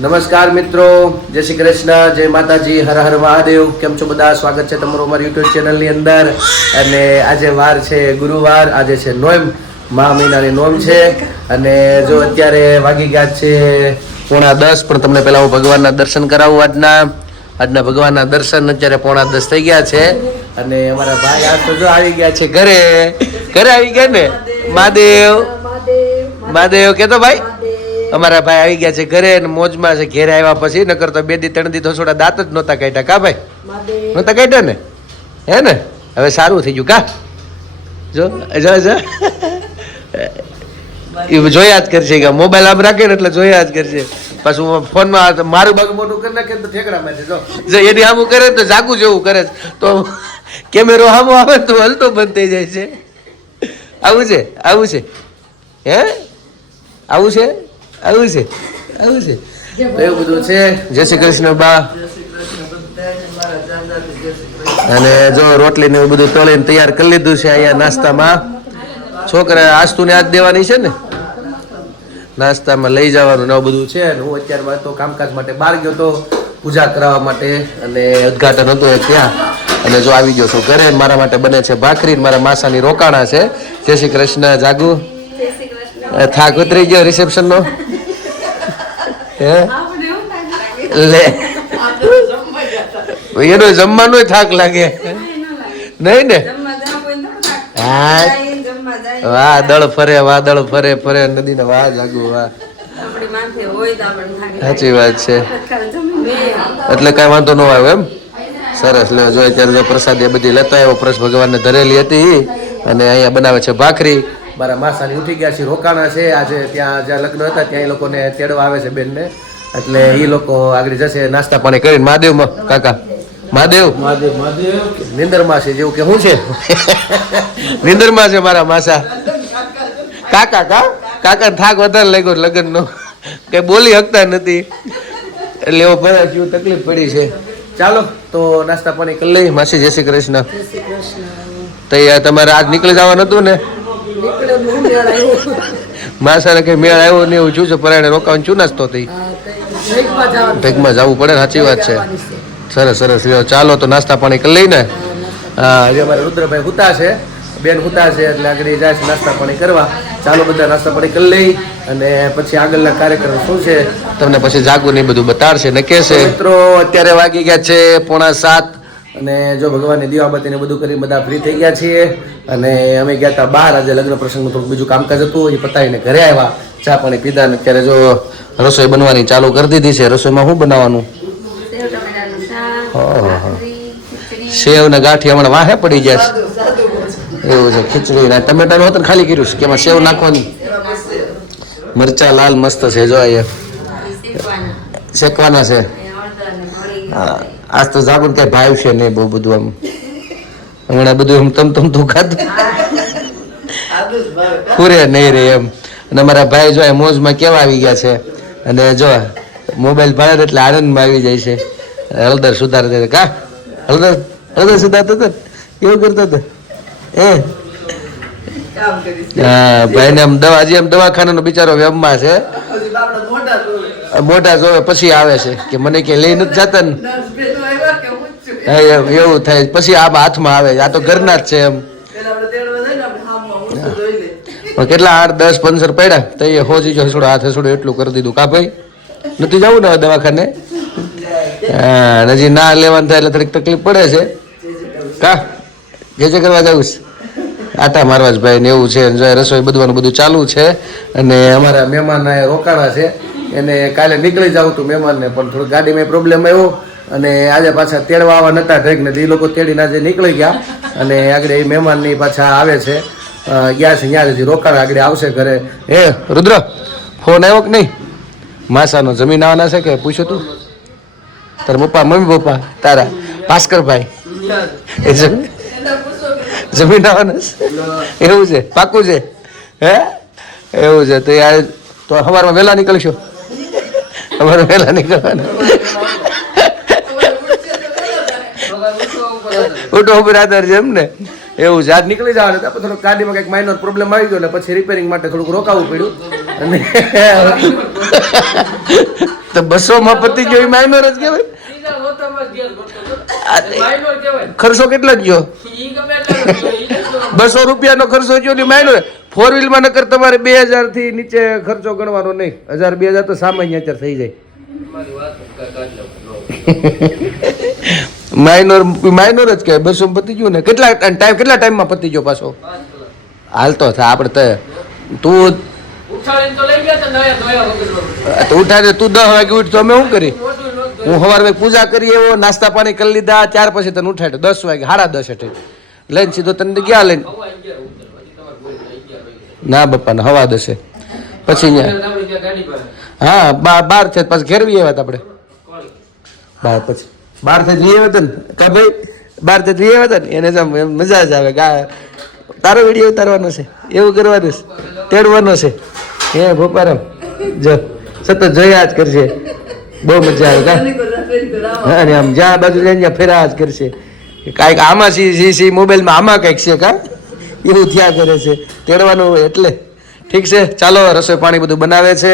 નમસ્કાર મિત્રો, જય શ્રી કૃષ્ણ, જય માતાજી, હર હર મહાદેવ. કેમ છો બધા? સ્વાગત છે તમારું અમારી યુટ્યુબ ચેનલની અંદર. અને આજે વાર છે ગુરુવાર, આજે છે નોમ, મહા મહિનાની નોમ છે. અને જો અત્યારે વાગી ગયા છે 9:30, પણ તમને પહેલા હું ભગવાનના દર્શન કરાવું. આજના ભગવાનના દર્શન અત્યારે 9:30 થઈ ગયા છે. અને અમારા ભાઈ આજ તો જો આવી ગયા છે ઘરે આવી ગયા ને. મહાદેવ કેતો ભાઈ, અમારા ભાઈ આવી ગયા છે ઘરે અને મોજમાં છે. ઘેરે આવ્યા પછી નકર તો 2 દી 3 દી તો થોડા દાંત જ નહોતા કાઢ્યા. કા ભાઈ નહોતા કાઢ્યા ને? હે ને? હવે સારું થઈ ગયું. કા જો એ જોયા જ કરશે કે મોબાઈલ આમ રાખે ને એટલે જોયા જ કરશે. પાછું ફોનમાં મારું બાજુ મોટું કરી નાખે તો ઠેકડામાં છે. જો એની આમું કરે તો જાગું જેવું કરે તો કેમેરો આમો આવે તો હલતો બંધ થઈ જાય છે. આવું છે હે આવું છે એવું બધું છે. જય શ્રી કૃષ્ણ બા. અને જો રોટલી ને એવું બધું તળીને તૈયાર કરી લીધું છે. અહીંયા નાસ્તામાં છોકરા આસ્તુ ને આજ દેવાની છે ને, નાસ્તામાં લઈ જવાનું ને બધું છે. અને હું અત્યારમાં તો કામકાજ માટે બહાર ગયો તો પૂજા કરાવવા માટે, અને ઉદઘાટન હતું ત્યાં. અને જો આવી ગયો છું ઘરે. મારા માટે બને છે ભાખરી, મારા માસાની રોકાણા છે. જય શ્રી કૃષ્ણ જાગુ. થાક ઉતરી ગયો રિસેપ્શન નો? લે એનો જમવાનો થાક લાગે નહીં ને? વાદળ ફરે નદીને વાહ જાગુ વાહ. સાચી વાત છે. એટલે કઈ વાંધો ન આવ્યો એમ. સરસ. લે જો અત્યારે જો પ્રસાદી બધી લેતા આવ્યો. પ્રસ ભગવાનને ધરેલી હતી. અને અહીંયા બનાવે છે ભાખરી. મારા માસાની ઉઠી ગયા છે, રોકાણા છે આજે. ત્યાં જ્યાં લગ્ન હતા ત્યાં એ લોકોને તેડવા આવે છે બેનને. એટલે એ લોકો આગળ જશે નાસ્તા પાણી કરીને. મહાદેવ કાકા, મહાદેવ નિંદરમાં છે જેવું કે શું છે? નિંદરમાં છે મારા માસા. કાકા થાક વધારે લાગ્યો લગ્નનો, કઈ બોલી શકતા નથી એટલે એવો બધા જેવું તકલીફ પડી છે. ચાલો તો નાસ્તા પાણી કરી લઈ. માસી જય શ્રી કૃષ્ણ. તો તમારે આજ નીકળી જવાનું હતું ને? માસાને કઈ મેળ આવ્યો નહીં એવું છું છે. પરાણે રોકાવાનું છું નાસ્તો થઈ ભેગમાં જવું પડે. સાચી વાત છે. સરસ લ્યો. ચાલો તો નાસ્તા પાણી કરી લઈને. હજી અમારે રુદ્રભાઈ હુતા છે, બેન હુતા છે એટલે આગળ જાય છે નાસ્તા પાણી કરવા. ચાલો બધા નાસ્તા પાણી કરી લઈ અને પછી આગળના કાર્યક્રમ શું છે તમને પછી જાગુ ને બધું બતાડશે ને કહેશે. મિત્રો અત્યારે વાગી ગયા છે 6:45. અને જો ભગવાનની દીવાબત્તી ને બધું કરી બધા ફ્રી થઈ ગયા છીએ. અને અમે ગયા હતા બહાર. આજે લગ્ન પ્રસંગનું થોડું બીજું કામકાજ હતું, એ પતાવીને ઘરે આવ્યા. ચા પાણી પીધા ને અત્યારે જો રસોઈ બનવાની ચાલુ કરી દીધી છે. રસોઈમાં શું બનાવવાનું? સેવ ને ગાંઠી હમણાં વાહે પડી ગયા છે. એવું છે. ખીચડી ને ટમેટાનું હતું ખાલી કર્યું છે કે એમાં સેવ નાખવાની. મરચા લાલ મસ્ત છે. જો અહીંયા શેકવાના છે. હા આજ તો જાગુન કઈ ભાવ છે નહીં બહુ બધું. આમ હમણાં બધું એમ તું ખાતું પૂરે નહીં રે એમ. અને અમારા ભાઈ જો મોજમાં કેવા આવી ગયા છે. અને જો મોબાઈલ ભાડે એટલે આનંદમાં આવી જાય છે. હળદર સુધારતા કા હળદર સુધારતો હતો એવું કરતો હતો. હા ભાઈ ને આમ દવા હજી એમ દવાખાનાનો બિચારો વ્યમમાં છે. મોઢા જોવે પછી આવે છે કે મને કે લઈ નથી જતા ને એવું થાય. પછી આ હાથમાં આવે. આ તો ઘરના જ છે એમ. કેટલા 8, 10, 15 પડ્યા તો એ હોજી જો હસડો હાથ હસડો એટલું કરી દીધું. કા ભાઈ નથી જવું ને દવાખાને? હા હજી ના લેવાનું થાય એટલે થોડીક તકલીફ પડે છે. કા જે કરવા જવું છે? આટા મારવા જ ભાઈ ને એવું છે. રસોઈ બધું ચાલુ છે. અને અમારા મહેમાન રોકાણા છે. એને કાલે નીકળી જવું હતું મહેમાનને, પણ થોડું ગાડીમાં પ્રોબ્લેમ આવ્યો. અને આજે પાછા તેડવા આવવા નતા ઠેક ને એ લોકો તેડીને આજે નીકળી ગયા. અને આગળ એ મહેમાનની પાછા આવે છે. ગયા છે ત્યાં હજી રોકાણ. આગળ આવશે ઘરે. રુદ્ર ફોન આવ્યો કે નહીં? માસાનો જમીન આવવાના છે કે પૂછ્યું તું? તારા પપ્પા મમ્મી પપ્પા તારા ભાસ્કરભાઈ જમીન આવવાના છે? એવું છે? પાકું છે? હે એવું છે? તો યાર તો સવારમાં વહેલા નીકળશો? અમારે વહેલા નીકળવાના. ઉઠો ઉપર આધાર છે એમ ને? એવું છે. આજ નીકળી જવાનું હતું. થોડુંક ગાડીમાં કંઈક માઇનર પ્રોબ્લેમ આવી ગયો એટલે પછી રિપેરિંગ માટે થોડુંક રોકાવું પડ્યું. અને તો 200 માં પતી ગયો માઇનોર જ કહેવાય. ખર્ચો કેટલો જ ગયો? 200 રૂપિયાનો ખર્ચો ગયો ને માઇનોર. 4 વ્હીલમાં નકર તમારે 2000 થી નીચે ખર્ચો ગણવાનો નહીં. 1000-2000 તો સામાન્ય અત્યારે થઈ જાય. માઇનોર જ કહેવાય. 200 પતી ગયું ને. કેટલા ટાઈમમાં પતી ગયો પાછો? હાલતો થાય આપણે તો તું ઉઠાડે તું 10 વાગે ઉઠ તો અમે શું કરી? હું સવારે પૂજા કરી એવો નાસ્તા પાણી કરી લીધા ત્યાર પછી તને ઉઠાડ્યો 10 વાગે 10:30 લઈને સીધો તને ગયા લઈને. ના બાપા ને 10:15 પછી હા 12 છે પછી ઘેરવી આવ્યા હતા આપણે 12 પછી 12 થી આવ્યા હતા ને કા ભાઈ 12 થી આવ્યા હતા ને એને મજા જ આવે. તારો વિડીયો ઉતારવાનો છે એવું કરવાનું છે તેડવાનો છે હે ભોપારામ જો સતત જોયા જ કરશે બહુ મજા આવે કા. હા ને આમ જ્યાં બાજુ જઈને ત્યાં ફેરા જ કરશે કાંઈક આમાં સી મોબાઈલમાં આમાં કંઈક છે કા એવું થયા કરે છે તેડવાનું હોય એટલે. ઠીક છે ચાલો રસોઈ પાણી બધું બનાવે છે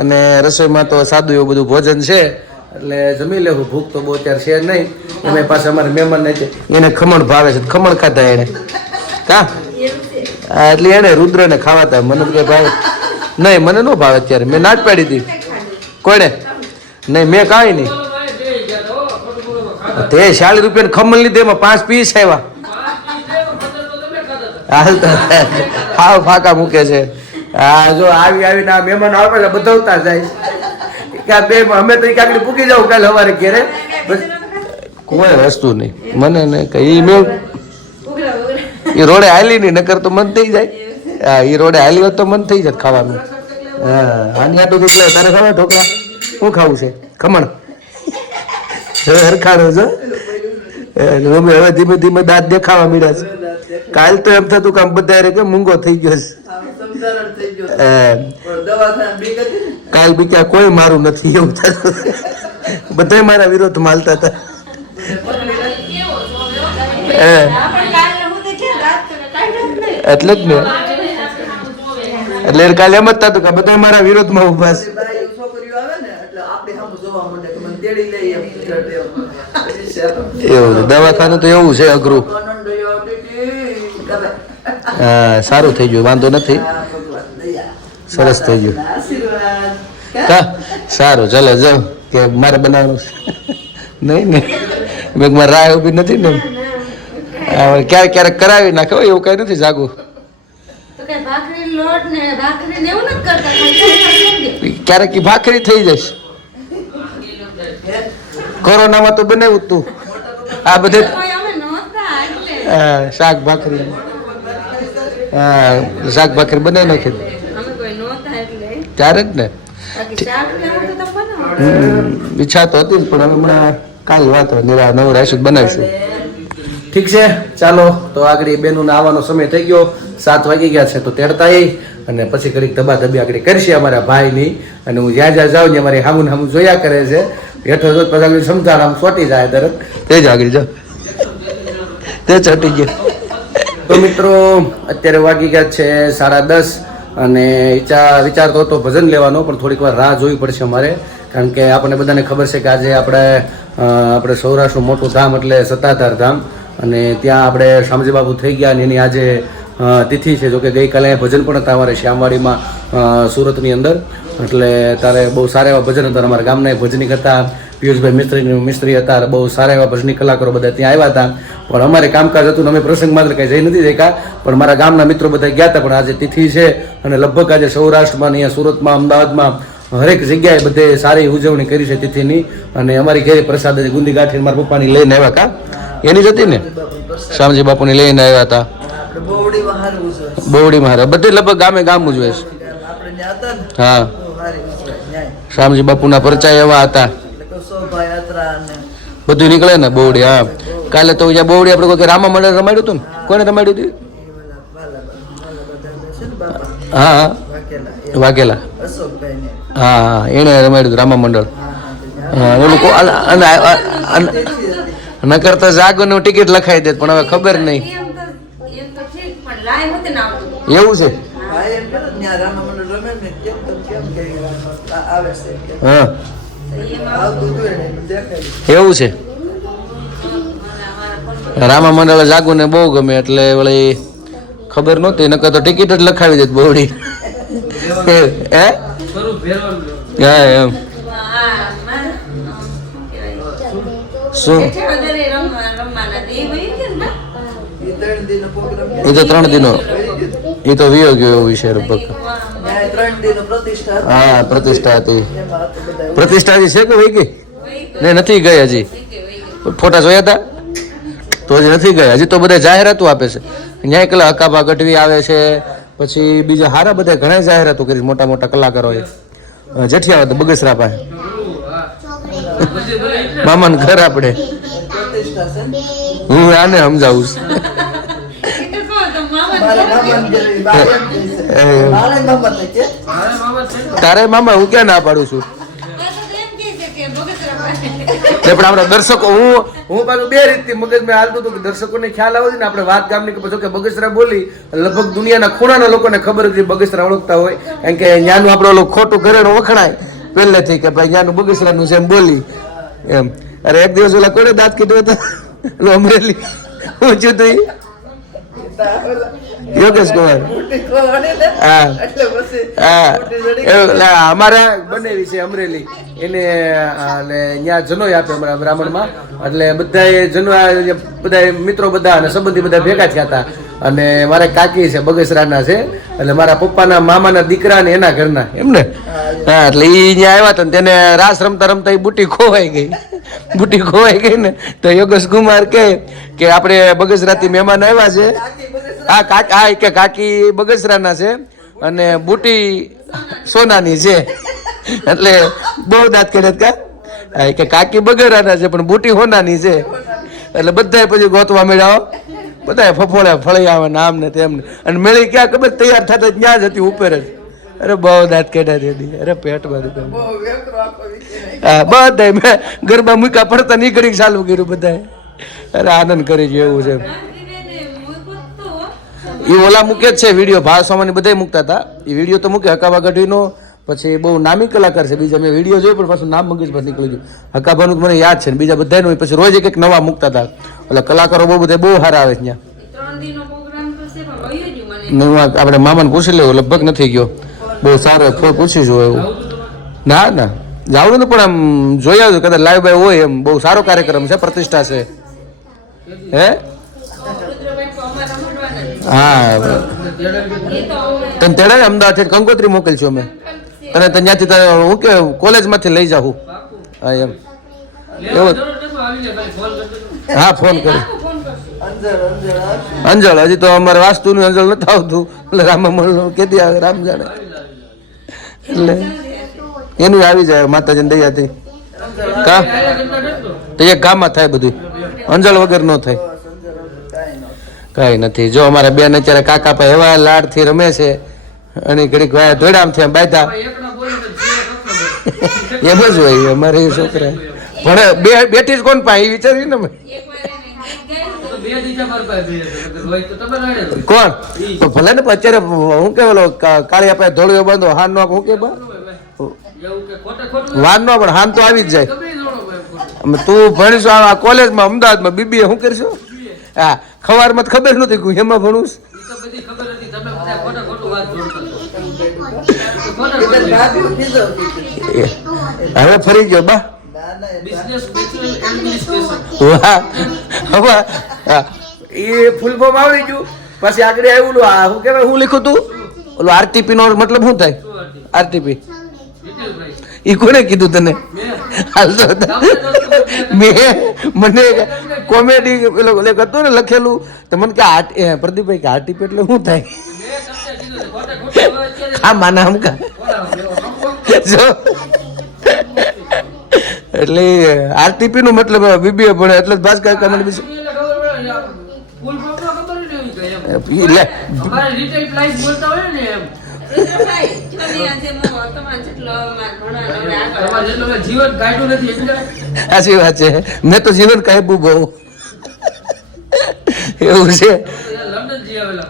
અને રસોઈમાં તો સાદું એવું બધું ભોજન છે એટલે જમી લેવું. ભૂખ તો બહુ અત્યારે છે નહીં. એમાં પાછા અમારે મહેમાન છે એને ખમણ ભાવે છે ખમણ ખાતા એને કા એટલે એને રુદ્રને ખાવાતા મને કઈ ભાવે નહીં. મને ન ભાવે અત્યારે મેં ના જ પાડી હતી કોને નહીં મેં કાંઈ નહીં. તે 40 રૂપિયા ખમણ લીધે એમાં 5 પીસ આવ્યા. હાલ તો હાવ ફાકા મૂકે છે. હા જો આવીને આ મહેમાન આવે એટલે બધાવતા જાય કે બે અમે તો કાકડી પૂકી જાવ કાલે સવારે ઘેરે કોઈ વસ્તુ નહીં મને નહીં કઈ મેં એ રોડે હાલી નહીં નકર તો મન થઈ જાય. હા એ રોડે હાલી હોત તો મન થઈ જાય ખાવાનું. હા આની આટલું નીકળે તારે ખબર ઢોકળા શું ખાવું છે? ખમણ હવે હરખાડો છો અમે હવે ધીમે ધીમે દાંત દેખાવા મળ્યા છે. કાલ તો એમ થતું કામ બધા કે મૂંગો થઈ ગયો છે. કાલ બીજા કોઈ મારું નથી એવું થતું. બધા મારા વિરોધમાં હાલતા હતા. એટલે જ ને એટલે કાલે એમ જ થતું કે બધા મારા વિરોધમાં ઉભા છે. એવું દવાખાનું તો એવું છે અઘરું. હા સારું થઈ ગયું વાંધો નથી સરસ થઈ ગયું. કા સારું ચાલો જાઓ કે મારે બનાવવાનું નહીં ને મેં મારે રાહ ઉભી નથી ને ક્યારેક ક્યારેક કરાવી નાખે એવું કઈ નથી જાગું. ક્યારેક ભાખરી થઈ જશે. કોરોનામાં તો બનાવ્યું તું આ બધે શાક ભાખરી. હા શાક ભાખરી બનાવી નાખી ત્યારે જ ને. ઈચ્છા તો હતી પણ હવે હમણાં કાલ વાત નવું રાઈસ બનાવીશું. ઠીક છે ચાલો તો આગળ બેનોને આવવાનો સમય થઈ ગયો 7 વાગી ગયા છે તો તેડતા અને પછી ઘડીક ધબાધબી આગળ કરશે અમારા ભાઈની. અને હું જ્યાં જ્યાં જાઉં ને અમારી હામું જોયા કરે છે હેઠો જો પછી આગળ સમજાણ આમ ચોટી જાય તરત તે જ આગળ જાઓ તે ચોટી ગયો. તો મિત્રો અત્યારે વાગી ગયા છે 10:30 અને વિચારતો હતો ભજન લેવાનો પણ થોડીક વાર રાહ જોવી પડશે અમારે કારણ કે આપણને બધાને ખબર છે કે આજે આપણે સૌરાષ્ટ્રનું મોટું ધામ એટલે સત્તાધાર ધામ અને ત્યાં આપણે શામજી બાપુ થઈ ગયા અને એની આજે તિથિ છે. જોકે ગઈકાલે ભજન પણ હતા અમારે શ્યામવાડીમાં સુરતની અંદર એટલે તારે બહુ સારા એવા ભજન હતા. અમારા ગામના ભજનિક હતા પિયુષભાઈ મિસ્ત્રી હતા બહુ સારા એવા ભજની કલાકારો બધા ત્યાં આવ્યા હતા પણ અમારે કામકાજ હતું અમે પ્રસંગ માત્ર કંઈ જઈ નથી દેખા પણ મારા ગામના મિત્રો બધા ગયા હતા. પણ આજે તિથિ છે અને લગભગ આજે સૌરાષ્ટ્રમાં અહીંયા સુરતમાં અમદાવાદમાં હરેક જગ્યાએ બધે સારી ઉજવણી કરી છે તિથિની. અને અમારી ઘરે પ્રસાદ ગુંદી ગાંઠી મારા પપ્પાની લઈને આવ્યા કા એની જ હતી ને શામજી બાપુની લઈને આવ્યા હતા બોવડી મહારાજ બધે લગભગ ગામે ગામ ઉજવે છે. હા શામજી બાપુના પરચાય એવા હતા બધું નીકળે ને બોવડી. હા કાલે તો બોવડી આપણે કોઈ રામા મંડળ રમાડ્યું હતું ને કોને રમાડ્યું હતું? હા વાઘેલા હા હા એને રમાડ્યું રામા મંડળ. નકર તો જાગો નું ટિકિટ લખાઈ દે પણ હવે ખબર નહીં એવું છે. હા એવું છે. રામા મંડળ જાગુ ને બહુ ગમે એટલે વળી ખબર નહોતી, નકર તો ટિકિટ જ લખાવી દે બહુડી. હે હા એમ શું એ તો 3 દિનો એ તો વિયો ગયો એવું વિશે લગભગ. હા પ્રતિષ્ઠા હતી. પ્રતિષ્ઠા હજી છે કે વહી ગઈ? નહીં નથી ગઈ હજી. ફોટા જોયા હતા તો હજી નથી ગયા. હજી તો બધા જાહેરાતો આપે છે. ન્યાય કલા હકાભા ગઢવી આવે છે, પછી બીજા હારા બધા ઘણા જાહેરાતો કરી મોટા મોટા કલાકારોએ. જેઠિયાવાદ બગસરા પાસે મામાનું ઘર આપણે. હું આને સમજાવું તારે મામા હું ક્યાં ના પાડું છું. પણ આપણા દર્શકો હું પાછું બે રીતથી મગજમાં હાલતું હતું કે દર્શકોને ખ્યાલ આવે છે ને આપણે વાત ગામની પછી કે બગસરા બોલી લગભગ દુનિયાના ખૂણાના લોકોને ખબર હતી બગસરા ઓળખતા હોય, કારણ કે ત્યાંનું આપણે ઓલું ખોટું ઘરેણું વખણાય પહેલેથી કે ભાઈ ત્યાંનું બગસરાનું છે એમ બોલી એમ. અરે એક દિવસ ઓલા કોને દાંત કીધું હતું અમરેલી હું છું તું યોગેશ કુમાર. હા અમારા બનેવી છે અમરેલી એને ત્યાં જનોય આપે અમારા બ્રાહ્મણમાં, એટલે બધા જનો બધા મિત્રો બધા અને સંબંધી બધા ભેગા થયા હતા. અને મારા કાકી છે બગસરાના છે, એટલે મારા પપ્પાના મામાના દીકરા ને એના ઘરના એમને. હા એટલે એ ત્યાં આવ્યા હતા, તેને રાસ રમતા રમતા એ બુટી ખોવાઈ ગઈ. બુટી ખોવાઈ ગઈ ને તો યોગેશ કુમાર કે આપણે બગસરાથી મહેમાન આવ્યા છે. હા કે કાકી બગસરાના છે અને બુટી સોનાની છે, એટલે બહુ દાંત ખેડત કા કે કાકી બગસરાના છે પણ બુટી સોનાની છે. એટલે બધાએ પછી ગોતવા મળ્યા, બધા ફફોળ્યા ફળી આવે ને આમ ને તેમને. અને મેળી ક્યાં ખબર તૈયાર થતા ત્યાં જ હતી ઉપર જ. અરે બહુ દાંત કેડા દીધી. અરે પેટમાં દુકાન. હા બધા મેં ગરબા મૂક્યા પડતા નીકળી ચાલુ કર્યું બધાએ. અરે આનંદ કરી ગયો એવું છે. એ ઓલા મૂકે જ છે વિડીયો, ભાવસામાની બધા મૂકતા હતા. એ વિડીયો તો મૂકે હકાભા ગઢવીનો, પછી બહુ નામી કલાકાર છે બીજા. મેં વિડીયો જોયો પણ પાછું નામ મગજમાં નીકળી ગયું. હકાભાનું મને યાદ છે ને બીજા બધાનું પછી રોજ એક નવા મૂકતા હતા. એટલે કલાકારો બહુ બધા બહુ સારા આવે છે ત્યાં. આપણે મામાને પૂછી લેવું, લગભગ નથી ગયો. બહુ સારો પૂછીશું એવું. ના ના જાવું ને પણ આમ જોઈ આવજો કદાચ લાઈવ બાય હોય એમ. બહુ સારો કાર્યક્રમ છે, પ્રતિષ્ઠા છે. હે હા તને તેડા ને અમદાવાદ કંકોત્રી મોકલશું અમે તને ત્યાંથી હું કે કોલેજમાંથી લઈ જાઉં. હા એમ એવું. હા ફોન કરી અંજળ. હજી તો અમારે વાસ્તુનું અંજળ નથી આવતું એટલે રામા કેદી આવે રામ જાણે. એટલે એનું આવી જાય માતાજીની દયાથી. કા તો એક ગામમાં થાય બધું, અંજળ વગર ન થાય. કઈ નથી. જો અમારા બેન અત્યારે કાકા પાસે એવા લાડથી રમે છે અને ઘડીક ધોડામથી બાંધા એમ જ હોય અમારે છોકરા. પણ બેઠી જ કોણ પાસે એ વિચારી ને કોણ તો ભલે ને અત્યારે હું કે કાળિયા પાસે ધોળિયો બાંધો હાન નો હું કે વાર નો પણ હાન તો આવી જ જાય. તું ભણીશું આ કોલેજમાં અમદાવાદમાં બીબીએ શું કરીશું? હા ખવારમાં ખબર નથી કે એમાં ભણું. હવે ફરી ગયો બા. હવે એ ફૂલ ફોર્મ આવડી ગયું. પછી આગળ આવ્યું શું કેવાય હું લખ્યું તું ઓલું આરટીપી નો મતલબ શું થાય? આરટીપી એ કોને કીધું તને? મને કોમેડી હતું ને લખેલું તો મને કે પ્રદીપભાઈ કે આરટીપી એટલે શું થાય? હા માના હમકા એટલે આરટીપી નું મતલબ બીબીએ ભણે એટલે ભાસ્કર કમેન્ટ બીજું સાચી વાત છે. મેં તો જીવન કાપ્યું બહુ એવું છે.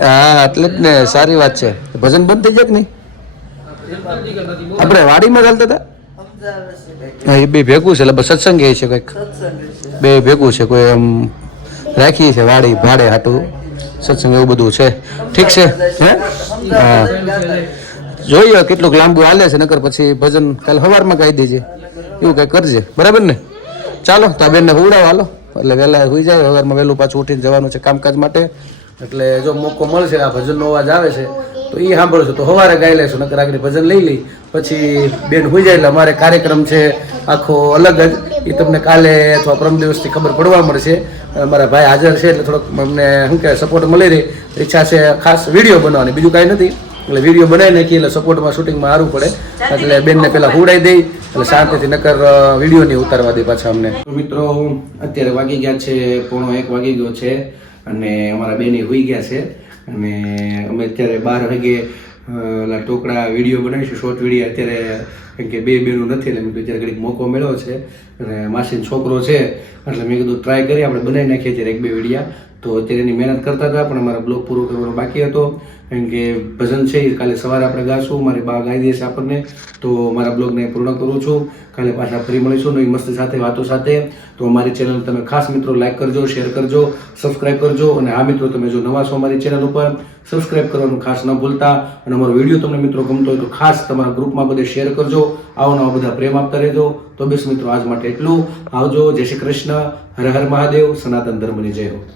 હા એટલે જ ને સારી વાત છે. ભજન બંધ થઈ જાય કે નહીં? આપણે વાડીમાં ચાલતા હતા હા એ બે ભેગું છે એટલે બસ સત્સંગ એ છે કંઈક બે ભેગું છે કોઈ એમ રાખી છે વાડી ભાડે હાટું સત્સંગ એવું બધું છે ઠીક છે હે હા જોઈએ કેટલુંક લાંબુ હાલે છે નકર પછી ભજન કાલે સવારમાં ગાઈ દેજે એવું કંઈ કરજે બરાબર ને ચાલો તો આ બેનને હુવડાવો હાલો એટલે વહેલા હોઈ જાય સવારમાં વહેલું પાછું ઉઠીને જવાનું છે કામકાજ માટે એટલે જો મોકો મળશે આ ભજનનો અવાજ આવે છે તો એ સાંભળશો તો સવારે ગાઈ લેશું નકર આગળ ભજન લઈ લઈ પછી બેન હોઈ જાય એટલે અમારે કાર્યક્રમ છે આખો અલગ જ એ તમને કાલે અથવા પરમ દિવસથી ખબર પડવા મળશે અમારા ભાઈ હાજર છે એટલે થોડોક અમને શું કહેવાય સપોર્ટ મળી રહી ઈચ્છા છે ખાસ વિડીયો બનાવવાની બીજું કાંઈ નથી એટલે વિડીયો બનાવી નાખીએ એટલે સપોર્ટમાં શૂટિંગમાં સારું પડે એટલે બેનને પહેલાં હુવડાવી દઈ એટલે શાંતિથી નકર વિડીયો નહીં ઉતારવા દે પાછા અમને મિત્રો અત્યારે વાગી ગયા છે 1:30 વાગી ગયો છે અને અમારા બેને હોઈ ગયા છે અને અમે અત્યારે 12 વાગે ટોકડા વિડીયો બનાવીશું શોર્ટ વિડીયો અત્યારે કેમ કે બે બેનું નથી એટલે મેં અત્યારે ઘડીક મોકો મળ્યો છે અને માસીનો છોકરો છે એટલે મેં કીધું ટ્રાય કરી આપણે બનાવી નાખીએ ત્યારે 1-2 વિડીયા તો અત્યારે એની મહેનત કરતા હતા પણ અમારા બ્લોગ પૂરો કરવાનો બાકી હતો કેમ કે ભજન છે એ કાલે સવારે આપણે ગાશું મારી બા ગાઈ દેશે આપણને તો મારા બ્લોગને પૂર્ણ કરું છું કાલે પાછા ફરી મળીશું નવી મસ્ત સાથે વાતો સાથે તો અમારી ચેનલ તમે ખાસ મિત્રો લાઈક કરજો શેર કરજો સબસ્ક્રાઈબ કરજો અને આ મિત્રો તમે જો નવા છો અમારી ચેનલ ઉપર સબસ્ક્રાઈબ કરવાનું ખાસ ન ભૂલતા અને અમારો વિડીયો તમને મિત્રો ગમતો હોય તો ખાસ તમારા ગ્રુપમાં બધે શેર કરજો આવો નવા બધા પ્રેમ આપતા રહેજો તો બસ મિત્રો આજ માટે એટલું આવજો જય શ્રી કૃષ્ણ હર હર મહાદેવ સનાતન ધર્મની જય હો